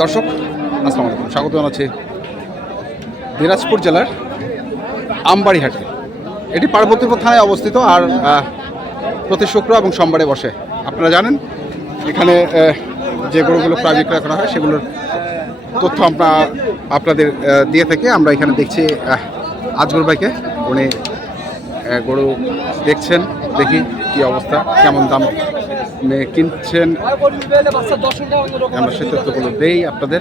দর্শক, আসসালামু আলাইকুম। স্বাগত জানাচ্ছি দিনাজপুর জেলার আমবাড়ি হাটে এটি পার্বতীপুর থানায় অবস্থিত আর প্রতি শুক্র এবং সোমবারে বসে। আপনারা জানেন, এখানে যে গরুগুলো প্রায় বিক্রয় করা হয়, সেগুলোর তথ্য আমরা আপনাদের দিয়ে থেকে। আমরা এখানে দেখছি আজগর ভাইকে। উনি গরু দেখছেন, দেখি কি অবস্থা, কেমন দাম? কিনছেন আমরা সে তথ্যগুলো দেই আপনাদের।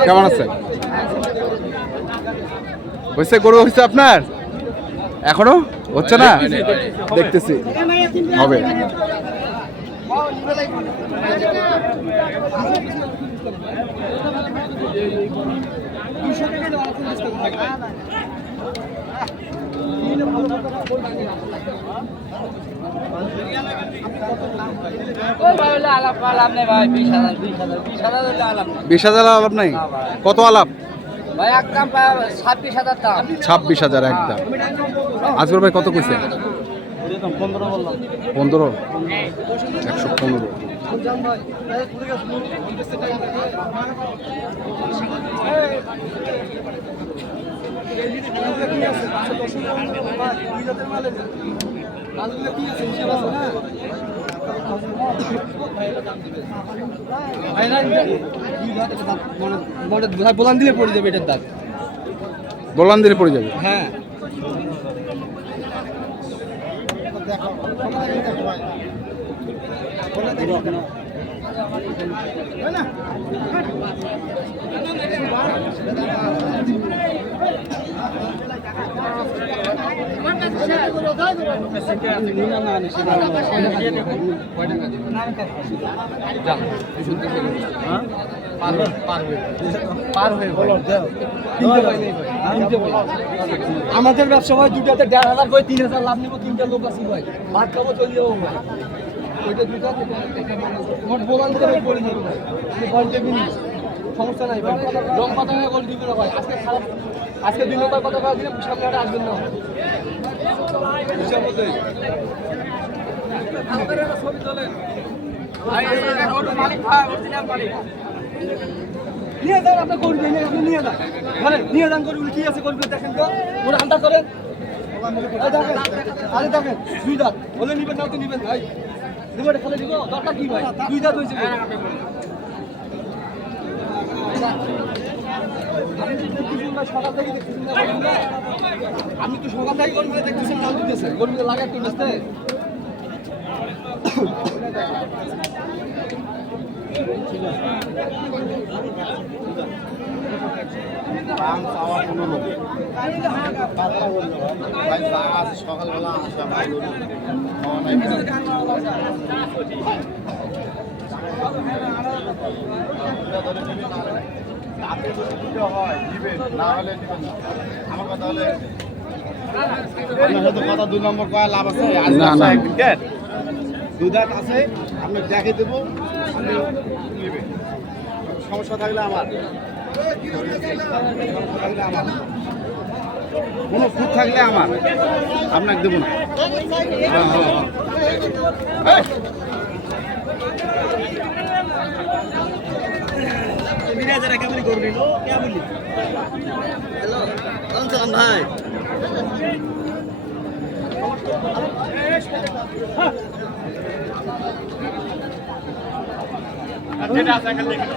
কেমন আছেন হয়েছে গরু হয়েছে আপনার? এখনও? হচ্ছে না? দেখতেছি। হবে ওই ভাই হলে আলাপ আলাপ নেই ভাই বিশ হাজার আলাপ নেই? কত আলাপ? ভাই একদম ছাব্বিশ হাজার ছাব্বিশ হাজার একদম আজগর ভাই কত কইছে? পনেরো একশো পনেরো বলান দিলে পড়ে যাবে এটার দাম বললাম দিলে পড়ে যাবে হ্যাঁ দেখো দেখো আমাদের ব্যবসা হয় দুটাতে দেড় হাজার করে তিন হাজার, লাভ নিবো তিনটা লোক আছি ভাই। ভাত খাব চলে যাব ভাই। ওইটা দুটা মোট বোলান পড়ে যাবে সমস্যা নাই ভাই। রং কথা হয়ে বলে দিবে না ভাই আজকে খারাপ। আজকে দুই নম্বর কথা কয়ে দিলে সামনে আর আসবেন না। হিসাব নিয়ে যান আপনার নিয়ে আপনি নিয়ে যান। নিয়ে যান গরু কি আছে গরু দেখেন তো? ওরা আন্দাজ করেন আরে দেখেন দুই দাঁত। বলে নিবেন না তো নিবেন ভাই। দিব খালি দিব দরকার কি ভাই? দুই দাঁত হয়েছে গরু। আপনি তো দেখতেছেন ভাই, সকাল থেকে দেখতেছেন না গরুগুলো? আপনি তো সকাল থেকে গরুগুলো দেখতেছেন না দিতেছেন গরুগুলো লাগাই তো বেচতে দাম চাওয়া পনেরো ভাই যা আছে সকালবেলা আসে খাওয়া যদি দিতে হয় দিবেন না। হলে দিবেন আমার কথা হলে আপনার সাথে কথা দুই নম্বর কয়া লাভ আছে না, না। আপনি দেখে দেবো। আপনি নেবেন সমস্যা থাকলে আমার। সমস্যা থাকলে আমার কোনো খুঁত থাকলে আমার। আপনাকে দেবো না। जरा कैमरी कर लो क्या बोली हेलो कौन सा भाई अच्छा साइकिल देख लो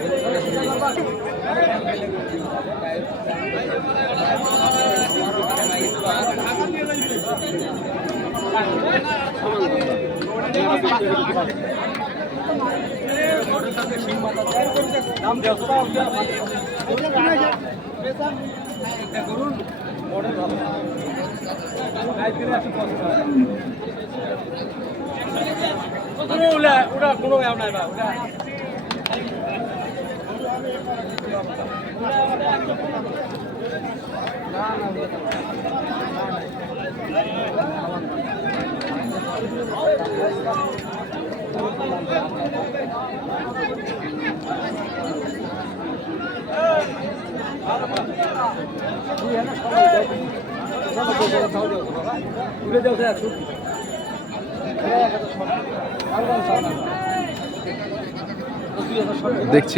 কত করে বলতে পারে আপনার সিরিয়াস আপনার জিনিস বলতে পারে ঠিক আছে ঠিক আছে দেন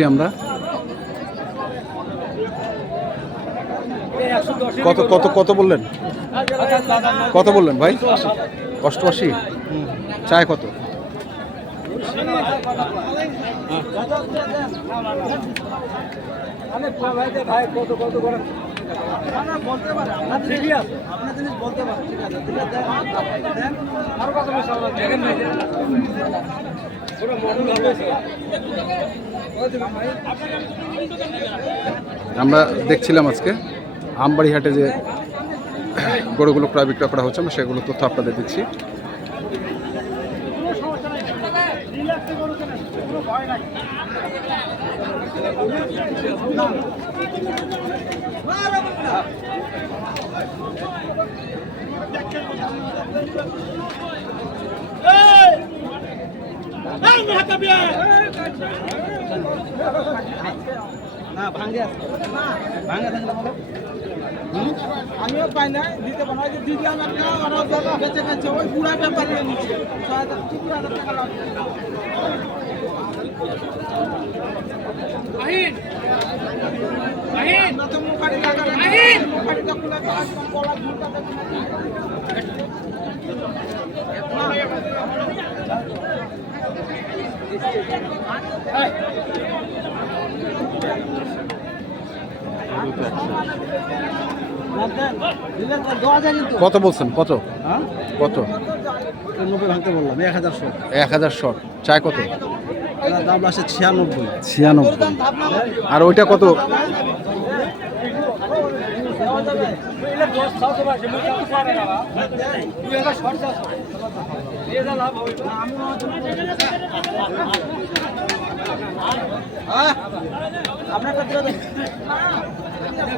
আরও কত কত কত বললেন? কত বললেন ভাই? ওটা মডেল হবে। আমরা দেখছিলাম আজকে। আমবাড়ি হাটে যে গরুগুলো ক্রয় বিক্রয় করা হচ্ছে আমরা সেগুলো তথ্য আপনাদের দিচ্ছি। না ভাঙে আছে। ভাঙে থাকলে বলো। আমিও পাই না দিতে পারব যে দিদি আমার ওরা বেঁচে খাচ্ছে ওই বুড়া ব্যাপারে নিচ্ছে ছয় হাজার তিন হাজার টাকা লাভ আহিন! আহিন! না তো মুখারি লাগা আহিন! মুখারি তো খুলে গলা ঝুলটা কত বলছেন? কত? কত? এক হাজার শো এক হাজার শট চায় কত? দাম আসে ছিয়ানব্বই। ছিয়ানব্বই। আর ওইটা কত?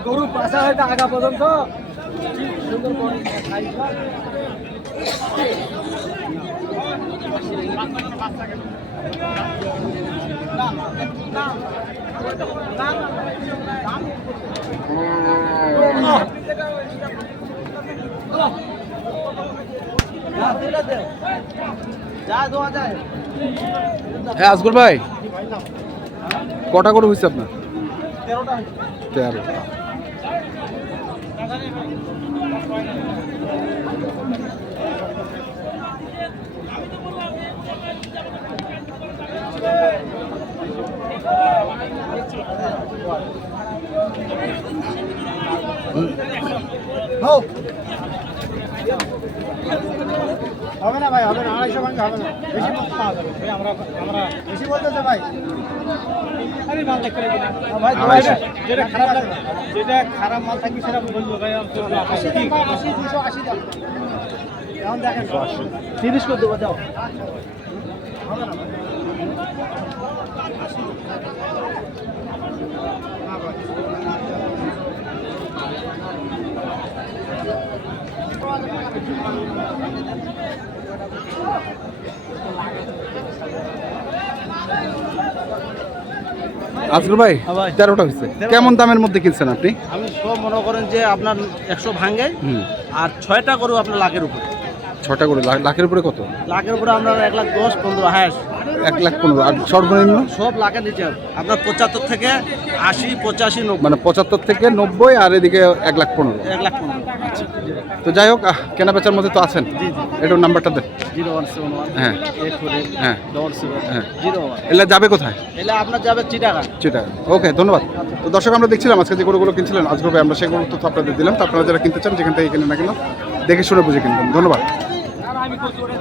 গরু পাশা হয়তো আগা পর্যন্ত সুন্দর করে যা দেওয়া যায় হ্যাঁ আজগর ভাই। কটা করে হয়েছে আপনার? তেরোটা। তেরো হবে না ভাই হবে না। আড়াইশো ভাঙতে হবে না। বেশি আমরা আমরা বেশি বলতেছে ভাই। আরে মাল দেখতে ভাই যেটা খারাপ যেটা খারাপ মাল থাকবে সেটা বলব ভাই আশি দাম আশি দুশো আশি দাম এখন দেখেন। তিরিশ করে দেবো যাও আজগর হ্যাঁ ভাই তেরোটা হয়েছে। কেমন দামের মধ্যে কিনছেন আপনি? আমি সব মনে করেন যে আপনার একশো ভাঙ্গে আর ছয়টা করেও আপনার লাখের উপরে। ছটা করে লাখ- লাখের উপরে কত? লাখের উপরে আপনার এক লাখ দশ পনেরো হ্যাঁ। এক লাখ পনেরো আর সর্বনিম্ন? সব লাখের নিচে। আপনার পঁচাত্তর থেকে আশি পঁচাশি নব্বই। মানে পঁচাত্তর থেকে নব্বই আর এদিকে এক লাখ পনেরো। এক লাখ পনেরো। তো যাই হোক কেনা বেচার মধ্যে তো আছেন। এটার নাম্বারটা দেন। জিরো ওয়ান সেভেন ওয়ান হ্যাঁ। হ্যাঁ। হ্যাঁ। Zero one. এগুলা যাবে কোথায়? এলে আপনার যাবে চিটাগা। সেটা ওকে ধন্যবাদ। তো দর্শক আমরা দেখছিলাম আজকে যে গরুগুলো কিনছিলেন আজকে আমরা সেই গরু তথ্য আপনাদের দিলাম। তো আপনারা যারা কিনতে চান যেখান থেকে কিনে না কেন দেখে শুনে বুঝে কিনবেন। ধন্যবাদ। Grazie.